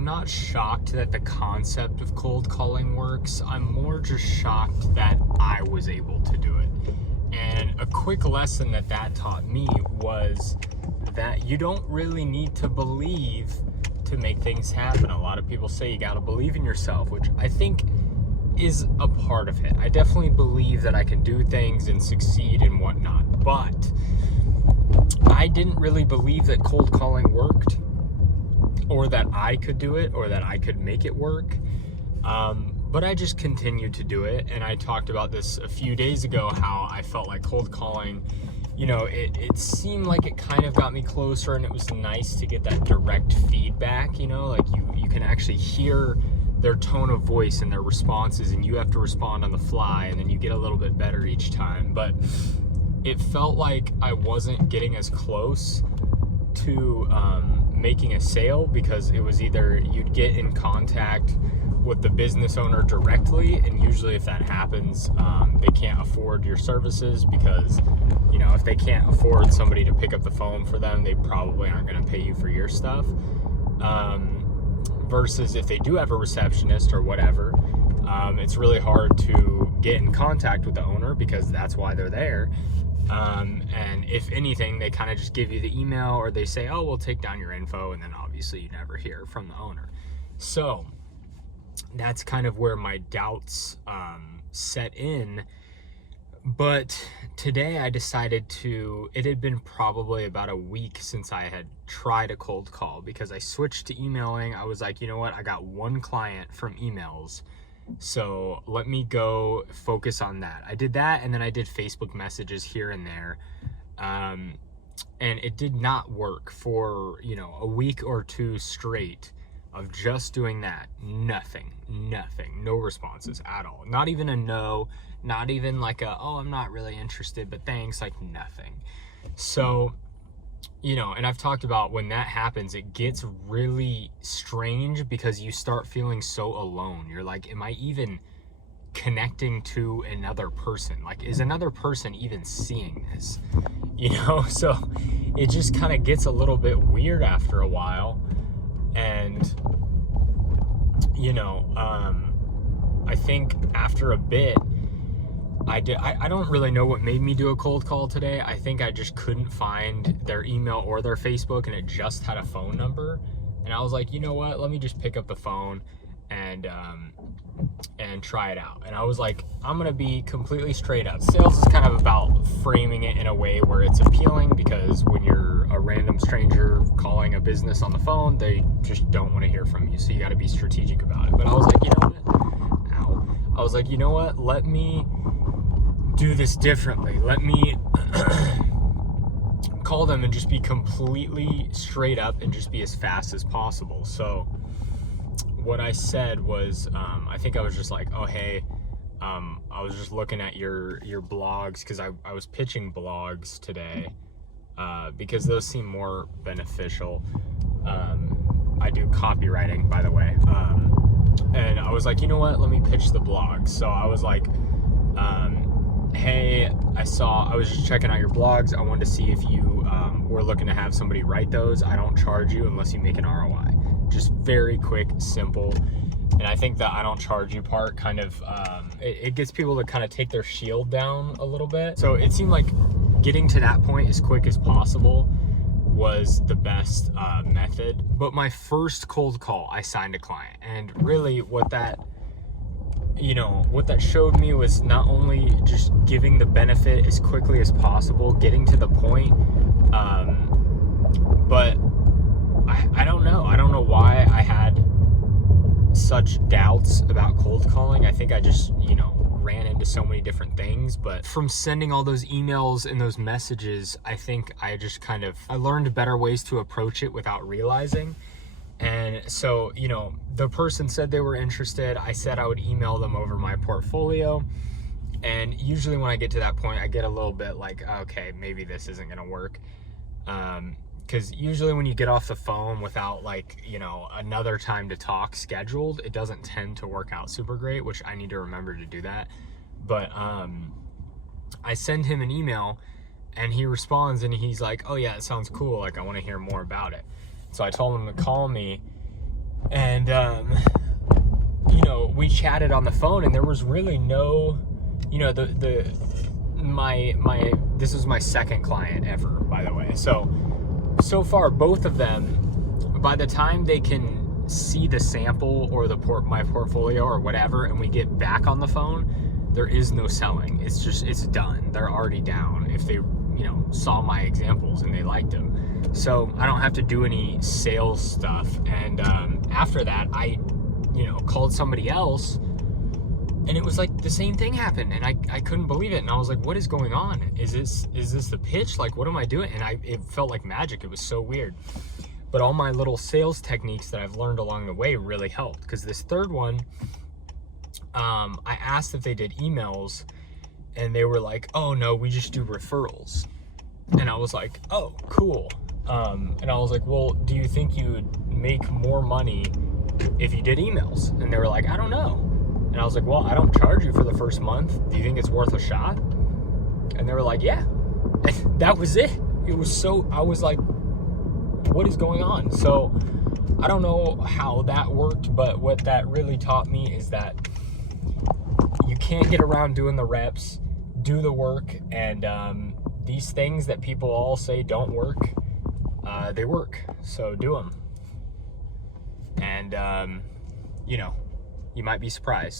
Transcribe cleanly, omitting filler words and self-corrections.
I'm not shocked that the concept of cold calling works. I'm more just shocked that I was able to do it. And a quick lesson that taught me was that you don't really need to believe to make things happen. A lot of people say you gotta believe in yourself, which I think is a part of it. I definitely believe that I can do things and succeed and whatnot, but I didn't really believe that cold calling worked, or that I could do it, or that I could make it work. But I just continued to do it. And I talked about this a few days ago, how I felt like cold calling, you know, it seemed like it kind of got me closer, and it was nice to get that direct feedback, you know, like you can actually hear their tone of voice and their responses, and you have to respond on the fly, and then you get a little bit better each time. But it felt like I wasn't getting as close to making a sale, because it was either you'd get in contact with the business owner directly, and usually if that happens, they can't afford your services, because, you know, if they can't afford somebody to pick up the phone for them, they probably aren't going to pay you for your stuff. Versus if they do have a receptionist or whatever, it's really hard to get in contact with the owner, because that's why they're there. And if anything, they kind of just give you the email, or they say, oh, we'll take down your info, and then obviously you never hear from the owner. So that's kind of where my doubts set in. But today I decided it had been probably about a week since I had tried a cold call, because I switched to emailing. I was like, you know what, I got one client from emails, so let me go focus on that. I did that, and then I did Facebook messages here and there. And it did not work for, you know, a week or two straight of just doing that. Nothing, no responses at all. Not even a no, not even like a, oh, I'm not really interested, but thanks, like nothing. So, you know, and I've talked about when that happens, it gets really strange, because you start feeling so alone. You're like, am I even connecting to another person? Like, is another person even seeing this? You know, so it just kind of gets a little bit weird after a while. And, you know, I think after a bit, I don't really know what made me do a cold call today. I think I just couldn't find their email or their Facebook, and it just had a phone number. And I was like, you know what, let me just pick up the phone and try it out. And I was like, I'm gonna be completely straight up. Sales is kind of about framing it in a way where it's appealing, because when you're a random stranger calling a business on the phone, they just don't want to hear from you. So you got to be strategic about it. But I was like, you know what? I was like, you know what? Let me do this differently. Let me call them and just be completely straight up and just be as fast as possible. So what I said was, I think I was just like, oh, hey, I was just looking at your blogs, because I was pitching blogs today, because those seem more beneficial. I do copywriting, by the way. And I was like, you know what, let me pitch the blog. So I was like, hey, I was just checking out your blogs. I wanted to see if you were looking to have somebody write those. I don't charge you unless you make an ROI. Just very quick, simple. And I think that I don't charge you part kind of, it gets people to kind of take their shield down a little bit. So it seemed like getting to that point as quick as possible was the best method. But my first cold call, I signed a client. And really what that showed me was not only just giving the benefit as quickly as possible, getting to the point, but I don't know. I don't know why I had such doubts about cold calling. I think I just, ran into so many different things. But from sending all those emails and those messages, I think I just I learned better ways to approach it without realizing. And so, the person said they were interested. I said I would email them over my portfolio. And usually when I get to that point, I get a little bit like, okay, maybe this isn't going to work. Because usually when you get off the phone without another time to talk scheduled, it doesn't tend to work out super great, which I need to remember to do that. But I send him an email and he responds and he's like, oh yeah, it sounds cool. Like, I want to hear more about it. So I told him to call me And, you know, we chatted on the phone, and there was really no, you know, this is my second client ever, by the way. So far, both of them, by the time they can see the sample or my portfolio or whatever, and we get back on the phone, there is no selling. It's done. They're already down if they, you know, saw my examples and they liked them. So I don't have to do any sales stuff. And after that, I, you know, called somebody else, and it was like the same thing happened, and I couldn't believe it. And I was like, what is going on? Is this the pitch? Like, what am I doing? And it felt like magic. It was so weird. But all my little sales techniques that I've learned along the way really helped. Because this third one, I asked if they did emails, and they were like, oh no, we just do referrals. And I was like, oh, cool. And I was like, well, do you think you would make more money if you did emails? And they were like, I don't know. And I was like, well, I don't charge you for the first month. Do you think it's worth a shot? And they were like, yeah. And that was it. It was so, I was like, what is going on? So I don't know how that worked, but what that really taught me is that you can't get around doing the reps, do the work, and these things that people all say don't work, they work. So do them. And, you know, you might be surprised.